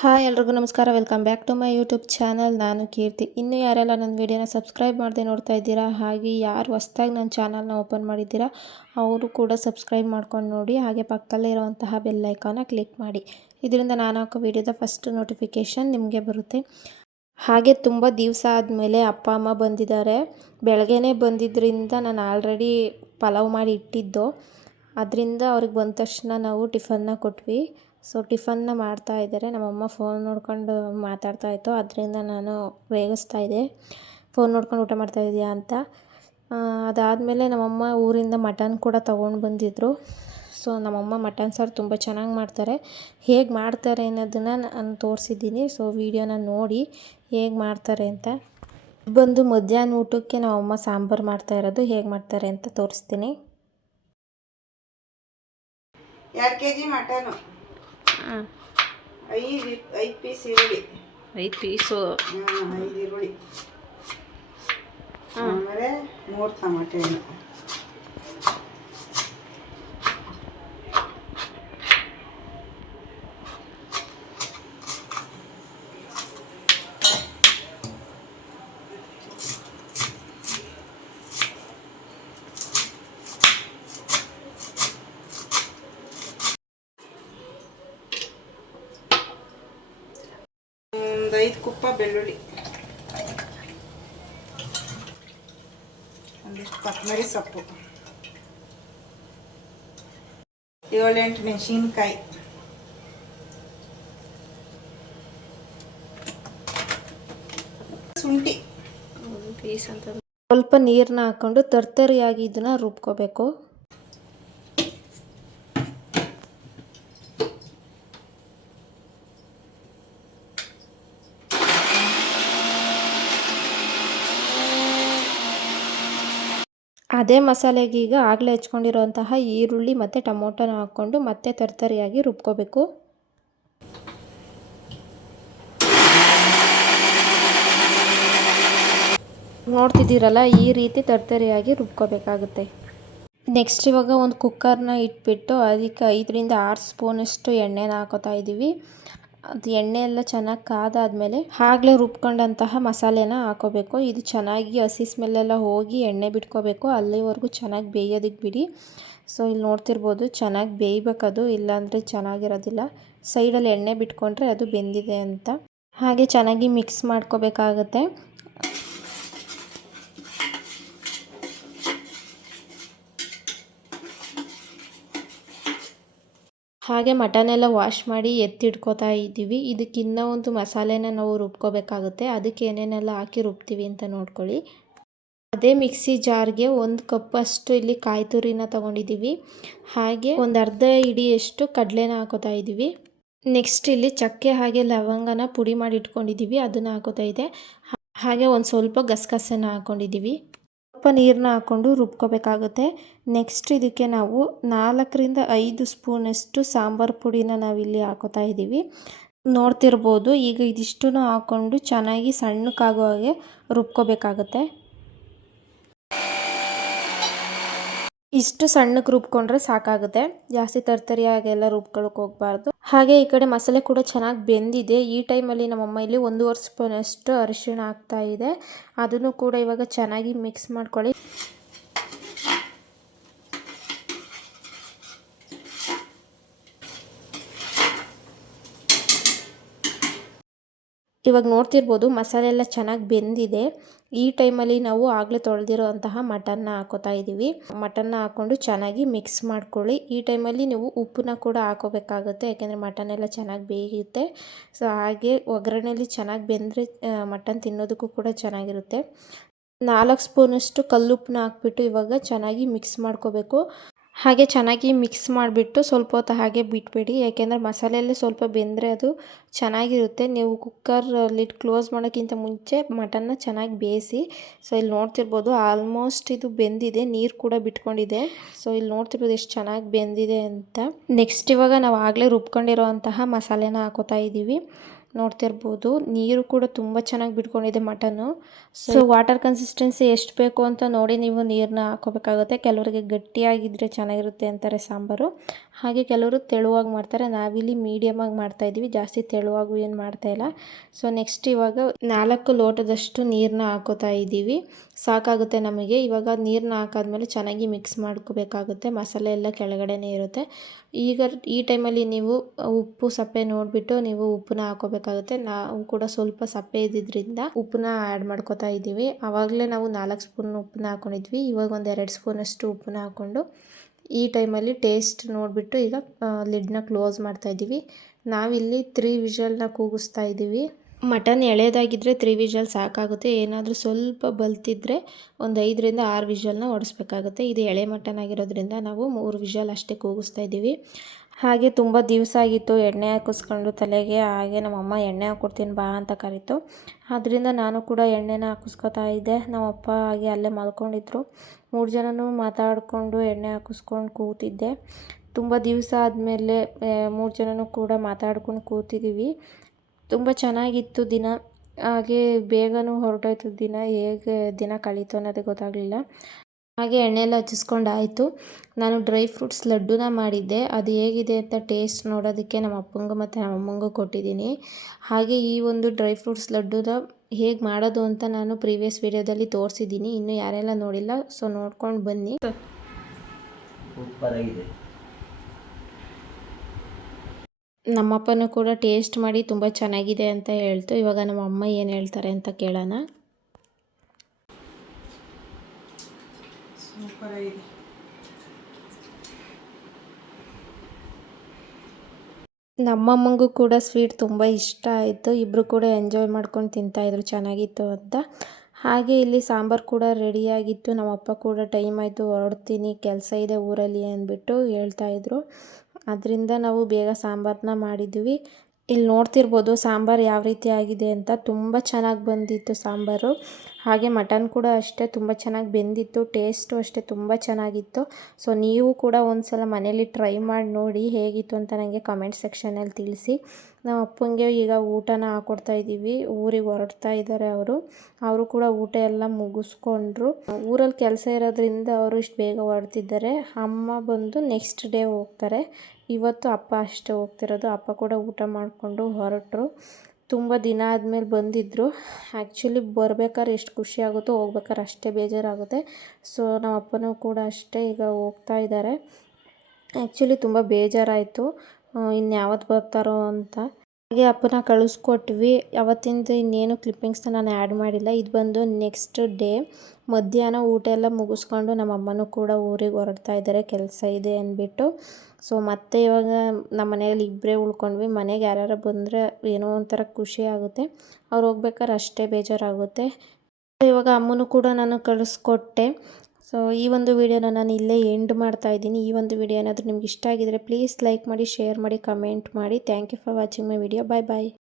Hi ಎಲ್ರಿಗೂ ನಮಸ್ಕಾರ. Welcome back to my YouTube channel ನಾನು ಕೀರ್ತಿ. ಇನ್ನು ಯಾರೆಲ್ಲ ನನ್ನ ವೀಡಿಯೋನ ಸಬ್ಸ್ಕ್ರೈಬ್ ಮಾಡದೆ ನೋಡ್ತಾ ಇದ್ದೀರಾ, ಹಾಗೆ ಯಾರು ಹೊಸ್ದಾಗಿ ನನ್ನ ಚಾನಲ್ನ ಓಪನ್ ಮಾಡಿದ್ದೀರಾ, ಅವರು ಕೂಡ ಸಬ್ಸ್ಕ್ರೈಬ್ ಮಾಡ್ಕೊಂಡು ನೋಡಿ, ಹಾಗೆ ಪಕ್ಕದಲ್ಲೇ ಇರುವಂತಹ ಬೆಲ್ ಐಕಾನ ಕ್ಲಿಕ್ ಮಾಡಿ. ಇದರಿಂದ ನಾನು ಹಾಕೋ ವಿಡಿಯೋದ ಫಸ್ಟ್ ನೋಟಿಫಿಕೇಷನ್ ನಿಮಗೆ ಬರುತ್ತೆ. ಹಾಗೆ ತುಂಬ ದಿವಸ ಆದಮೇಲೆ ಅಪ್ಪ, ಅಮ್ಮ ಬಂದಿದ್ದಾರೆ. ಬೆಳಗ್ಗೆನೇ ಬಂದಿದ್ದರಿಂದ ನಾನು ಆಲ್ರೆಡಿ ಪಲಾವ್ ಮಾಡಿ ಇಟ್ಟಿದ್ದು. ಅದರಿಂದ ಅವ್ರಿಗೆ ಬಂದ ತಕ್ಷಣ ನಾವು ಟಿಫನ್ನ ಕೊಟ್ವಿ. ಸೊ ಟಿಫನ್ನ ಮಾಡ್ತಾ ಇದ್ದಾರೆ. ನಮ್ಮಮ್ಮ ಫೋನ್ ನೋಡ್ಕೊಂಡು ಮಾತಾಡ್ತಾ ಇತ್ತು. ಅದರಿಂದ ನಾನು ರೇಗಿಸ್ತಾ ಇದ್ದೆ. ಫೋನ್ ನೋಡ್ಕೊಂಡು ಊಟ ಮಾಡ್ತಾ ಇದೆಯಾ ಅಂತ. ಅದಾದಮೇಲೆ ನಮ್ಮಮ್ಮ ಊರಿಂದ ಮಟನ್ ಕೂಡ ತೊಗೊಂಡು ಬಂದಿದ್ದರು ಸೊ ನಮ್ಮಮ್ಮ ಮಟನ್ ಸಾರು ತುಂಬ ಚೆನ್ನಾಗಿ ಮಾಡ್ತಾರೆ. ಹೇಗೆ ಮಾಡ್ತಾರೆ ಅನ್ನೋದನ್ನು ನಾನು ತೋರಿಸಿದ್ದೀನಿ. ಸೊ ವೀಡಿಯೋನ ನೋಡಿ ಹೇಗೆ ಮಾಡ್ತಾರೆ ಅಂತ. ಬಂದು ಮಧ್ಯಾಹ್ನ ಊಟಕ್ಕೆ ನಮ್ಮಮ್ಮ ಸಾಂಬಾರು ಮಾಡ್ತಾ ಇರೋದು. ಹೇಗೆ ಮಾಡ್ತಾರೆ ಅಂತ ತೋರಿಸ್ತೀನಿ. ಎರಡು ಕೆ ಜಿ ಮಟನು. ಐದು ಐದು ಪೀಸ್ ಈರುಳ್ಳಿ. ಐದು ಪೀಸು. ಹಾಂ ಐದು ಈರುಳ್ಳಿ. ಆಮೇಲೆ ಮೂರು ಟಮಾಟೆ ಹಣ್ಣು. ಕುಪ್ಪ ಬೆಳ್ಳುಳ್ಳಿ. ಒಂದಿಷ್ಟು ಕೊತ್ತಂಬರಿ ಸೊಪ್ಪು. ಏಳೆಂಟು ಮೆಣಸಿನ್ಕಾಯಿ. ಶುಂಠಿ. ಸ್ವಲ್ಪ ನೀರನ್ನ ಹಾಕೊಂಡು ತರ್ತರಿಯಾಗಿ ಇದನ್ನ ರುಬ್ಕೋಬೇಕು. ಅದೇ ಮಸಾಲೆಗೆ ಈಗ ಆಗಲೇ ಹೆಚ್ಕೊಂಡಿರೋಂತಹ ಈರುಳ್ಳಿ ಮತ್ತು ಟೊಮೊಟೊನ ಹಾಕ್ಕೊಂಡು ಮತ್ತೆ ತರ್ತರಿಯಾಗಿ ರುಬ್ಕೋಬೇಕು. ನೋಡ್ತಿದ್ದೀರಲ್ಲ, ಈ ರೀತಿ ತರ್ತರಿಯಾಗಿ ರುಬ್ಕೋಬೇಕಾಗುತ್ತೆ. ನೆಕ್ಸ್ಟ್ ಇವಾಗ ಒಂದು ಕುಕ್ಕರ್ನ ಇಟ್ಬಿಟ್ಟು ಅದಕ್ಕೆ ಐದರಿಂದ ಆರು ಸ್ಪೂನಷ್ಟು ಎಣ್ಣೆನ ಹಾಕೋತಾ ಇದ್ದೀವಿ. ಅದು ಎಣ್ಣೆ ಎಲ್ಲ ಚೆನ್ನಾಗಿ ಕಾದಾದ್ಮೇಲೆ ಆಗಲೇ ರುಬ್ಕೊಂಡಂತಹ ಮಸಾಲೆನ ಹಾಕೋಬೇಕು. ಇದು ಚೆನ್ನಾಗಿ ಹಸಿ ಸ್ಮೆಲ್ಲೆಲ್ಲ ಹೋಗಿ ಎಣ್ಣೆ ಬಿಟ್ಕೋಬೇಕು. ಅಲ್ಲಿವರೆಗೂ ಚೆನ್ನಾಗಿ ಬೇಯೋದಕ್ಕೆ ಬಿಡಿ. ಸೊ, ಇಲ್ಲಿ ನೋಡ್ತಿರ್ಬೋದು ಚೆನ್ನಾಗಿ ಬೇಯಬೇಕದು ಇಲ್ಲಾಂದರೆ ಚೆನ್ನಾಗಿರೋದಿಲ್ಲ. ಸೈಡಲ್ಲಿ ಎಣ್ಣೆ ಬಿಟ್ಕೊಂಡ್ರೆ ಅದು ಬೆಂದಿದೆ ಅಂತ. ಹಾಗೆ ಚೆನ್ನಾಗಿ ಮಿಕ್ಸ್ ಮಾಡ್ಕೋಬೇಕಾಗತ್ತೆ. ಹಾಗೆ ಮಟನ್ ಎಲ್ಲ ವಾಶ್ ಮಾಡಿ ಎತ್ತಿಡ್ಕೋತಾ ಇದ್ದೀವಿ. ಇದಕ್ಕೆ ಇನ್ನೂ ಒಂದು ಮಸಾಲೆನ ನಾವು ರುಬ್ಕೋಬೇಕಾಗುತ್ತೆ. ಅದಕ್ಕೆ ಏನೇನೆಲ್ಲ ಹಾಕಿ ರುಬ್ತೀವಿ ಅಂತ ನೋಡ್ಕೊಳ್ಳಿ. ಅದೇ ಮಿಕ್ಸಿ ಜಾರ್ಗೆ ಒಂದು ಕಪ್ಪಷ್ಟು ಇಲ್ಲಿ ಕಾಯಿ ತುರಿನ ತೊಗೊಂಡಿದ್ದೀವಿ. ಹಾಗೆ ಒಂದು ಅರ್ಧ ಇಡಿಯಷ್ಟು ಕಡಲೆನ ಹಾಕೋತಾ ಇದ್ದೀವಿ. ನೆಕ್ಸ್ಟ್ ಇಲ್ಲಿ ಚಕ್ಕೆ ಹಾಗೆ ಲವಂಗನ ಪುಡಿ ಮಾಡಿ ಇಟ್ಕೊಂಡಿದ್ದೀವಿ. ಅದನ್ನು ಹಾಕೋತಾ ಇದೆ. ಹಾಗೆ ಒಂದು ಸ್ವಲ್ಪ ಗಸಗಸೆನ ಹಾಕ್ಕೊಂಡಿದ್ದೀವಿ ಸ್ವಲ್ಪ ನೀರನ್ನ ಹಾಕ್ಕೊಂಡು ರುಬ್ಕೋಬೇಕಾಗುತ್ತೆ. ನೆಕ್ಸ್ಟ್ ಇದಕ್ಕೆ ನಾವು ನಾಲ್ಕರಿಂದ ಐದು ಸ್ಪೂನಷ್ಟು ಸಾಂಬಾರು ಪುಡಿನ ನಾವಿಲ್ಲಿ ಹಾಕೋತಾ ಇದ್ದೀವಿ. ನೋಡ್ತಿರ್ಬೋದು, ಈಗ ಇದಿಷ್ಟು ಹಾಕ್ಕೊಂಡು ಚೆನ್ನಾಗಿ ಸಣ್ಣಕ್ಕಾಗೋ ಹಾಗೆ ರುಬ್ಕೋಬೇಕಾಗುತ್ತೆ. ಇಷ್ಟು ಸಣ್ಣಕ್ಕೆ ರುಬ್ಕೊಂಡ್ರೆ ಸಾಕಾಗುತ್ತೆ. ಜಾಸ್ತಿ ತರ್ತರಿಯಾಗೆಲ್ಲ ರುಬ್ಕೊಳಕ್ಕೆ ಹೋಗಬಾರ್ದು. ಹಾಗೆ ಈ ಕಡೆ ಮಸಾಲೆ ಕೂಡ ಚೆನ್ನಾಗಿ ಬೆಂದಿದೆ. ಈ ಟೈಮಲ್ಲಿ ನಮ್ಮಮ್ಮ ಇಲ್ಲಿ ಒಂದೂವರೆ ಸ್ಪೂನಷ್ಟು ಅರಿಶಿಣ ಆಗ್ತಾ ಇದೆ. ಅದನ್ನು ಕೂಡ ಇವಾಗ ಚೆನ್ನಾಗಿ ಮಿಕ್ಸ್ ಮಾಡ್ಕೊಳ್ಳಿ. ಇವಾಗ ನೋಡ್ತಿರ್ಬೋದು ಮಸಾಲೆ ಎಲ್ಲ ಚೆನ್ನಾಗಿ ಬೆಂದಿದೆ. ಈ ಟೈಮಲ್ಲಿ ನಾವು ಆಗಲೇ ತೊಳೆದಿರುವಂತಹ ಮಟನ್ನ ಹಾಕೋತಾ ಇದ್ದೀವಿ ಮಟನ್ನ ಹಾಕ್ಕೊಂಡು ಚೆನ್ನಾಗಿ ಮಿಕ್ಸ್ ಮಾಡ್ಕೊಳ್ಳಿ. ಈ ಟೈಮಲ್ಲಿ ನೀವು ಉಪ್ಪನ್ನ ಕೂಡ ಹಾಕೋಬೇಕಾಗುತ್ತೆ, ಯಾಕೆಂದರೆ ಮಟನ್ ಎಲ್ಲ ಚೆನ್ನಾಗಿ ಬೇಯುತ್ತೆ. ಸೊ ಹಾಗೆ ಒಗ್ಗರಣೆಯಲ್ಲಿ ಚೆನ್ನಾಗಿ ಬೆಂದರೆ ಮಟನ್ ತಿನ್ನೋದಕ್ಕೂ ಕೂಡ ಚೆನ್ನಾಗಿರುತ್ತೆ. ನಾಲ್ಕು ಸ್ಪೂನಷ್ಟು ಕಲ್ಲುಪ್ಪನ್ನ ಹಾಕ್ಬಿಟ್ಟು ಇವಾಗ ಚೆನ್ನಾಗಿ ಮಿಕ್ಸ್ ಮಾಡ್ಕೋಬೇಕು. ಹಾಗೆ ಚೆನ್ನಾಗಿ ಮಿಕ್ಸ್ ಮಾಡಿಬಿಟ್ಟು ಸ್ವಲ್ಪ ಹೊತ್ತು ಹಾಗೆ ಬಿಟ್ಬಿಡಿ. ಯಾಕೆಂದರೆ ಮಸಾಲೆಯಲ್ಲಿ ಸ್ವಲ್ಪ ಬೆಂದರೆ ಅದು ಚೆನ್ನಾಗಿರುತ್ತೆ. ನೀವು ಕುಕ್ಕರ್ ಲಿಡ್ ಕ್ಲೋಸ್ ಮಾಡೋಕ್ಕಿಂತ ಮುಂಚೆ ಮಟನ್ನ ಚೆನ್ನಾಗಿ ಬೇಯಿಸಿ ಸೊ ಇಲ್ಲಿ ನೋಡ್ತಿರ್ಬೋದು ಆಲ್ಮೋಸ್ಟ್ ಇದು ಬೆಂದಿದೆ, ನೀರು ಕೂಡ ಬಿಟ್ಕೊಂಡಿದೆ. ಸೊ ಇಲ್ಲಿ ನೋಡ್ತಿರ್ಬೋದು ಎಷ್ಟು ಚೆನ್ನಾಗಿ ಬೆಂದಿದೆ ಅಂತ. ನೆಕ್ಸ್ಟ್ ಇವಾಗ ನಾವು ಆಗಲೇ ರುಬ್ಕೊಂಡಿರೋಂತಹ ಮಸಾಲೆನ ಹಾಕೋತಾ ಇದ್ದೀವಿ ನೋಡ್ತಿರ್ಬೋದು. ನೀರು ಕೂಡ ತುಂಬ ಚೆನ್ನಾಗಿ ಬಿಟ್ಕೊಂಡಿದೆ ಮಟನ್ನು ಸೊ ವಾಟರ್ ಕನ್ಸಿಸ್ಟೆನ್ಸಿ ಎಷ್ಟು ಬೇಕು ಅಂತ ನೋಡಿ ನೀವು ನೀರನ್ನ ಹಾಕೋಬೇಕಾಗುತ್ತೆ. ಕೆಲವರಿಗೆ ಗಟ್ಟಿಯಾಗಿದ್ದರೆ ಚೆನ್ನಾಗಿರುತ್ತೆ ಅಂತಾರೆ ಸಾಂಬಾರು. ಹಾಗೆ ಕೆಲವರು ತೆಳುವಾಗಿ ಮಾಡ್ತಾರೆ. ನಾವಿಲ್ಲಿ ಮೀಡಿಯಮಾಗಿ ಮಾಡ್ತಾಯಿದ್ದೀವಿ ಜಾಸ್ತಿ ತೆಳುವಾಗೂ ಏನು ಮಾಡ್ತಾಯಿಲ್ಲ ಸೊ ನೆಕ್ಸ್ಟ್ ಇವಾಗ ನಾಲ್ಕು ಲೋಟದಷ್ಟು ನೀರನ್ನ ಹಾಕೋತಾ ಇದ್ದೀವಿ. ಸಾಕಾಗುತ್ತೆ ನಮಗೆ. ಇವಾಗ ನೀರನ್ನ ಹಾಕಾದ್ಮೇಲೆ ಚೆನ್ನಾಗಿ ಮಿಕ್ಸ್ ಮಾಡ್ಕೋಬೇಕಾಗುತ್ತೆ. ಮಸಾಲೆ ಎಲ್ಲ ಕೆಳಗಡೆನೇ ಇರುತ್ತೆ. ಈಗ ಈ ಟೈಮಲ್ಲಿ ನೀವು ಉಪ್ಪು ಸಪ್ಪೆ ನೋಡಿಬಿಟ್ಟು ನೀವು ಉಪ್ಪನ್ನ ಹಾಕೋಬೇಕಾಗುತ್ತೆ ನಾವು ಕೂಡ ಸ್ವಲ್ಪ ಸಪ್ಪೆ ಇದ್ದಿದ್ದರಿಂದ ಉಪ್ಪನ್ನ ಆ್ಯಡ್ ಮಾಡ್ಕೋತಾ ಇದ್ದೀವಿ. ಆವಾಗಲೇ ನಾವು ನಾಲ್ಕು ಸ್ಪೂನ್ ಉಪ್ಪನ್ನ ಹಾಕೊಂಡಿದ್ವಿ. ಇವಾಗ ಒಂದು ಎರಡು ಸ್ಪೂನಷ್ಟು ಉಪ್ಪನ್ನ ಹಾಕ್ಕೊಂಡು ಈ ಟೈಮಲ್ಲಿ ಟೇಸ್ಟ್ ನೋಡಿಬಿಟ್ಟು ಈಗ ಲಿಡ್ನ ಕ್ಲೋಸ್ ಮಾಡ್ತಾ ಇದ್ದೀವಿ. ನಾವಿಲ್ಲಿ ತ್ರೀ ವಿಷಲ್ನ ಕೂಗಿಸ್ತಾ ಇದ್ದೀವಿ. ಮಟನ್ ಎಳೆಯದಾಗಿದ್ದರೆ ತ್ರೀ ವಿಷಲ್ ಸಾಕಾಗುತ್ತೆ. ಏನಾದರೂ ಸ್ವಲ್ಪ ಬಲ್ತಿದ್ರೆ ಒಂದು ಐದರಿಂದ ಆರು ವಿಷಲ್ನ ಹೊಡಿಸ್ಬೇಕಾಗುತ್ತೆ ಇದು ಎಳೆ ಮಟನ್ ಆಗಿರೋದ್ರಿಂದ ನಾವು ಮೂರು ವಿಷಲ್ ಅಷ್ಟೇ ಕೂಗಿಸ್ತಾ ಇದ್ದೀವಿ. ಹಾಗೆ ತುಂಬ ದಿವಸ ಆಗಿತ್ತು ಎಣ್ಣೆ ಹಾಕಿಸ್ಕೊಂಡು ತಲೆಗೆ, ಹಾಗೆ ನಮ್ಮಮ್ಮ ಎಣ್ಣೆ ಹಾಕ್ಕೊಡ್ತೀನಿ ಬಾ ಅಂತ ಕರೀತು. ಅದರಿಂದ ನಾನು ಕೂಡ ಎಣ್ಣೆನ ಹಾಕಿಸ್ಕೊತಾ ಇದ್ದೆ. ನಮ್ಮಪ್ಪ ಹಾಗೆ ಅಲ್ಲೇ ಮಲ್ಕೊಂಡಿದ್ರು. ಮೂರು ಜನನೂ ಮಾತಾಡಿಕೊಂಡು ಎಣ್ಣೆ ಹಾಕಿಸ್ಕೊಂಡು ಕೂತಿದ್ದೆ. ತುಂಬ ದಿವಸ ಆದಮೇಲೆ ಮೂರು ಜನನೂ ಕೂಡ ಮಾತಾಡ್ಕೊಂಡು ಕೂತಿದ್ದೀವಿ. ತುಂಬ ಚೆನ್ನಾಗಿತ್ತು ದಿನ. ಹಾಗೆ ಬೇಗನೂ ಹೊರಟೋಯ್ತು ದಿನ. ಹೇಗೆ ದಿನ ಕಳೀತು ಅನ್ನೋದೇ ಗೊತ್ತಾಗಲಿಲ್ಲ. ಹಾಗೆ ಎಣ್ಣೆಲ್ಲ ಹಚ್ಚಿಸ್ಕೊಂಡು ಆಯಿತು ನಾನು ಡ್ರೈ ಫ್ರೂಟ್ಸ್ ಲಡ್ಡುನ ಮಾಡಿದ್ದೆ. ಅದು ಹೇಗಿದೆ ಅಂತ ಟೇಸ್ಟ್ ನೋಡೋದಕ್ಕೆ ನಮ್ಮ ಅಪ್ಪಂಗೂ ಮತ್ತು ನಮ್ಮ ಅಮ್ಮಂಗೂ ಕೊಟ್ಟಿದ್ದೀನಿ. ಹಾಗೆ ಈ ಒಂದು ಡ್ರೈ ಫ್ರೂಟ್ಸ್ ಲಡ್ಡುನ ಹೇಗೆ ಮಾಡೋದು ಅಂತ ನಾನು ಪ್ರೀವಿಯಸ್ ವಿಡಿಯೋದಲ್ಲಿ ತೋರಿಸಿದ್ದೀನಿ. ಇನ್ನು ಯಾರೆಲ್ಲ ನೋಡಿಲ್ಲ ಸೊ ನೋಡ್ಕೊಂಡು ಬನ್ನಿ. ನಮ್ಮಪ್ಪನೂ ಕೂಡ ಟೇಸ್ಟ್ ಮಾಡಿ ತುಂಬ ಚೆನ್ನಾಗಿದೆ ಅಂತ ಹೇಳ್ತು. ಇವಾಗ ನಮ್ಮ ಅಮ್ಮ ಏನು ಹೇಳ್ತಾರೆ ಅಂತ ಕೇಳೋಣ. ಸೂಪರ್ ಆಗಿದೆ ನಮ್ಮಮ್ಮಂಗೂ ಕೂಡ ಸ್ವೀಟ್ ತುಂಬ ಇಷ್ಟ ಆಯಿತು. ಇಬ್ಬರು ಕೂಡ ಎಂಜಾಯ್ ಮಾಡ್ಕೊಂಡು ತಿಂತಾಯಿದ್ರು. ಚೆನ್ನಾಗಿತ್ತು ಅಂತ. ಹಾಗೆ ಇಲ್ಲಿ ಸಾಂಬಾರು ಕೂಡ ರೆಡಿಯಾಗಿತ್ತು. ನಮ್ಮಪ್ಪ ಕೂಡ ಟೈಮ್ ಆಯಿತು. ಹೊರಡ್ತೀನಿ. ಕೆಲಸ ಇದೆ ಊರಲ್ಲಿ ಅಂದ್ಬಿಟ್ಟು ಹೇಳ್ತಾಯಿದ್ರು. ಅದರಿಂದ ನಾವು ಬೇಗ ಸಾಂಬಾರನ್ನ ಮಾಡಿದ್ವಿ. ಇಲ್ಲಿ ನೋಡ್ತಿರ್ಬೋದು ಸಾಂಬಾರು ಯಾವ ರೀತಿ ಆಗಿದೆ ಅಂತ. ತುಂಬ ಚೆನ್ನಾಗಿ ಬಂದಿತ್ತು ಸಾಂಬಾರು. ಹಾಗೆ ಮಟನ್ ಕೂಡ ಅಷ್ಟೇ ತುಂಬ ಚೆನ್ನಾಗಿ ಬೆಂದಿತ್ತು ಟೇಸ್ಟು ಅಷ್ಟೇ ತುಂಬ ಚೆನ್ನಾಗಿತ್ತು. ಸೊ ನೀವು ಕೂಡ ಒಂದು ಸಲ ಮನೇಲಿ ಟ್ರೈ ಮಾಡಿ ನೋಡಿ ಹೇಗಿತ್ತು ಅಂತ ನನಗೆ ಕಮೆಂಟ್ ಸೆಕ್ಷನಲ್ಲಿ ತಿಳಿಸಿ. ನಾವು ಅಪ್ಪಂಗೆ ಈಗ ಊಟನ ಹಾಕೊಡ್ತಾ ಇದ್ದೀವಿ, ಊರಿಗೆ ಹೊರಡ್ತಾ ಇದ್ದಾರೆ ಅವರು. ಅವರು ಕೂಡ ಊಟ ಎಲ್ಲ ಮುಗಿಸ್ಕೊಂಡ್ರು. ಊರಲ್ಲಿ ಕೆಲಸ ಇರೋದ್ರಿಂದ ಅವರು ಇಷ್ಟು ಬೇಗ ಹೊರಡ್ತಿದ್ದಾರೆ. ಅಮ್ಮ ಬಂದು ನೆಕ್ಸ್ಟ್ ಡೇ ಹೋಗ್ತಾರೆ. ಇವತ್ತು ಅಪ್ಪ ಅಷ್ಟೇ ಹೋಗ್ತಿರೋದು. ಅಪ್ಪ ಕೂಡ ಊಟ ಮಾಡಿಕೊಂಡು ಹೊರಟರು. ತುಂಬ ದಿನ ಆದಮೇಲೆ ಬಂದಿದ್ದರು ಆ್ಯಕ್ಚುಲಿ ಬರ್ಬೇಕಾದ್ರೆ ಎಷ್ಟು ಖುಷಿ ಆಗುತ್ತೋ ಹೋಗ್ಬೇಕಾದ್ರೆ ಅಷ್ಟೇ ಬೇಜಾರಾಗುತ್ತೆ. ಸೊ ನಮ್ಮ ಅಪ್ಪನೂ ಕೂಡ ಅಷ್ಟೇ ಈಗ ಹೋಗ್ತಾ ಇದ್ದಾರೆ ಆ್ಯಕ್ಚುಲಿ ತುಂಬ ಬೇಜಾರಾಯಿತು. ಇನ್ನು ಯಾವತ್ತು ಬರ್ತಾರೋ ಅಂತ. ಹಾಗೆ ಅಪ್ಪನ ಕಳಿಸ್ಕೊಟ್ವಿ. ಅವತ್ತಿಂದ ಇನ್ನೇನು ಕ್ಲಿಪ್ಪಿಂಗ್ಸ್ನ ನಾನು ಆ್ಯಡ್ ಮಾಡಿಲ್ಲ. ಇದು ಬಂದು ನೆಕ್ಸ್ಟ್ ಡೇ ಮಧ್ಯಾಹ್ನ ಊಟ ಎಲ್ಲ ಮುಗಿಸ್ಕೊಂಡು ನಮ್ಮ ಅಮ್ಮನೂ ಕೂಡ ಊರಿಗೆ ಹೊರಡ್ತಾ ಇದ್ದಾರೆ ಕೆಲಸ ಇದೆ ಅಂದ್ಬಿಟ್ಟು. ಸೊ ಮತ್ತೆ ಇವಾಗ ನಮ್ಮ ಮನೆಯಲ್ಲಿ ಇಬ್ಬರೇ ಉಳ್ಕೊಂಡ್ವಿ. ಮನೆಗೆ ಯಾರ್ಯಾರು ಬಂದರೆ ಏನೋ ಒಂಥರ ಖುಷಿ ಆಗುತ್ತೆ. ಅವ್ರು ಹೋಗ್ಬೇಕಾದ್ರೆ ಅಷ್ಟೇ ಬೇಜಾರಾಗುತ್ತೆ. ಇವಾಗ ಅಮ್ಮನೂ ಕೂಡ ನಾನು ಕಳಿಸ್ಕೊಟ್ಟೆ. ಸೊ ಈ ಒಂದು ವಿಡಿಯೋನ ನಾನು ಇಲ್ಲೇ ಎಂಡ್ ಮಾಡ್ತಾ ಇದ್ದೀನಿ. ಈ ಒಂದು ವಿಡಿಯೋ ಏನಾದರೂ ನಿಮ್ಗೆ ಇಷ್ಟ ಆಗಿದ್ದರೆ ಪ್ಲೀಸ್ ಲೈಕ್ ಮಾಡಿ, ಶೇರ್ ಮಾಡಿ, ಕಮೆಂಟ್ ಮಾಡಿ. Thank you for watching my video bye bye